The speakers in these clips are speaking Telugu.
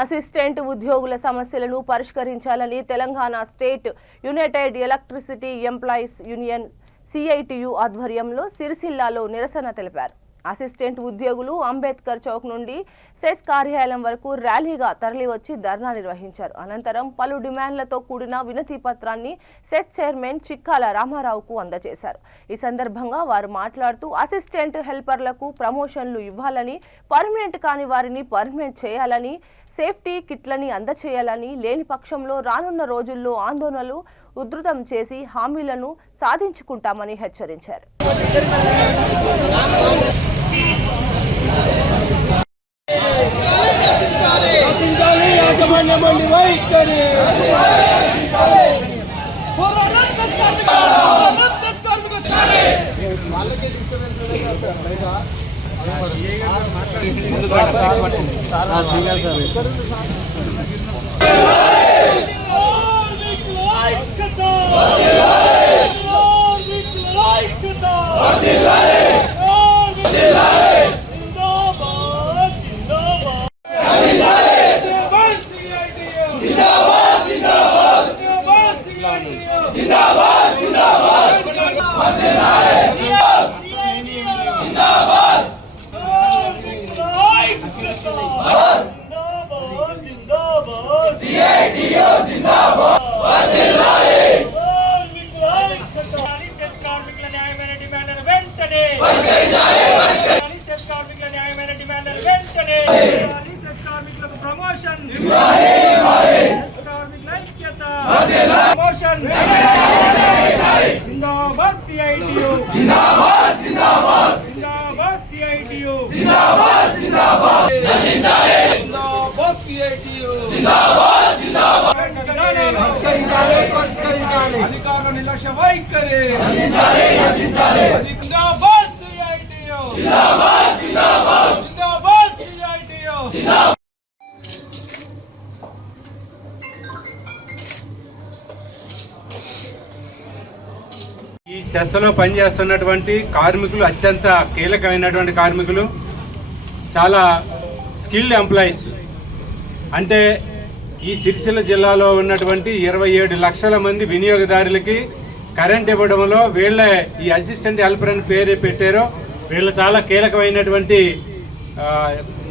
అసిస్టెంట్ ఉద్యోగుల సమస్యలను పరిష్కరించాలని Telangana state United electricity employees union CITU ఆధ్వర్యంలో సిరిసిల్లాలో నిరసన తెలిపారు. అసిస్టెంట్ ఉద్యోగులు అంబేద్కర్ చౌక్ నుండి సెస్ కార్యాలయం వరకు ర్యాలీగా తరలివచ్చి ధర్నా నిర్వహించారు. అనంతరం పలు డిమాండ్లతో కూడిన వినతి పత్రాన్ని సెస్ చైర్మన్ చిక్కాల రామారావుకు అందజేశారు. ఈ సందర్భంగా వారు మాట్లాడుతూ అసిస్టెంట్ హెల్పర్లకు ప్రమోషన్లు ఇవ్వాలని, పర్మనెంట్ కాని వారిని పర్మనెంట్ చేయాలని, సేఫ్టీ కిట్లని అందచేయాలని, లేని పక్షంలో రానున్న రోజుల్లో ఆందోళనలు ఉధృతం చేసి హామీలను సాధించుకుంటామని హెచ్చరించారు. అధికారుల నిర్లక్ష్య వైఖరి ఈ సెస్లో పనిచేస్తున్నటువంటి కార్మికులు అత్యంత కీలకమైనటువంటి కార్మికులు, చాలా స్కిల్డ్ ఎంప్లాయీస్. అంటే ఈ సిరిసిల్ల జిల్లాలో ఉన్నటువంటి 27 లక్షల మంది వినియోగదారులకి కరెంట్ ఇవ్వడంలో వీళ్ళే ఈ అసిస్టెంట్ హెల్పర్ అని పేరు పెట్టారో వీళ్ళు చాలా కీలకమైనటువంటి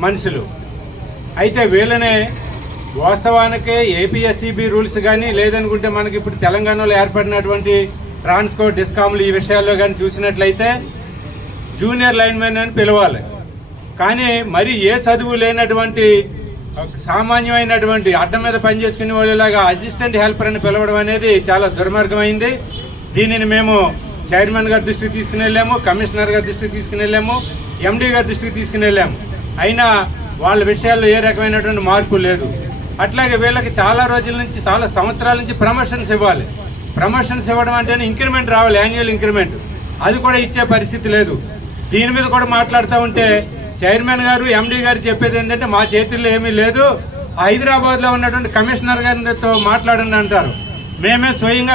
మనుషులు. అయితే వీళ్ళనే వాస్తవానికి ఏపీఎస్సీబీ రూల్స్ కానీ, లేదనుకుంటే మనకి ఇప్పుడు తెలంగాణలో ఏర్పడినటువంటి ట్రాన్స్కో డిస్కామ్లు ఈ విషయాల్లో కానీ చూసినట్లయితే జూనియర్ లైన్మెన్ అని పిలవాలి. కానీ మరి ఏ చదువు లేనటువంటి సామాన్యమైనటువంటి అడ్డం మీద పనిచేసుకునే వాళ్ళలాగా అసిస్టెంట్ హెల్పర్ అని పిలవడం అనేది చాలా దుర్మార్గమైంది. దీనిని మేము చైర్మన్ గారి దృష్టికి తీసుకుని వెళ్ళాము, కమిషనర్ గారి దృష్టికి తీసుకుని వెళ్ళాము, ఎండీ గారి దృష్టికి తీసుకుని వెళ్ళాము. అయినా వాళ్ళ విషయాల్లో ఏ రకమైనటువంటి మార్పు లేదు. అట్లాగే వీళ్ళకి చాలా రోజుల నుంచి, చాలా సంవత్సరాల నుంచి ప్రమోషన్స్ ఇవ్వాలి. ప్రమోషన్స్ ఇవ్వడం అంటే ఇంక్రిమెంట్ రావాలి, యాన్యువల్ ఇంక్రిమెంట్. అది కూడా ఇచ్చే పరిస్థితి లేదు. దీని మీద కూడా మాట్లాడుతూ ఉంటే చైర్మన్ గారు, ఎండీ గారు చెప్పేది ఏంటంటే మా చేతుల్లో ఏమీ లేదు, హైదరాబాద్లో ఉన్నటువంటి కమిషనర్ గారితో మాట్లాడండి అంటారు. మేమే స్వయంగా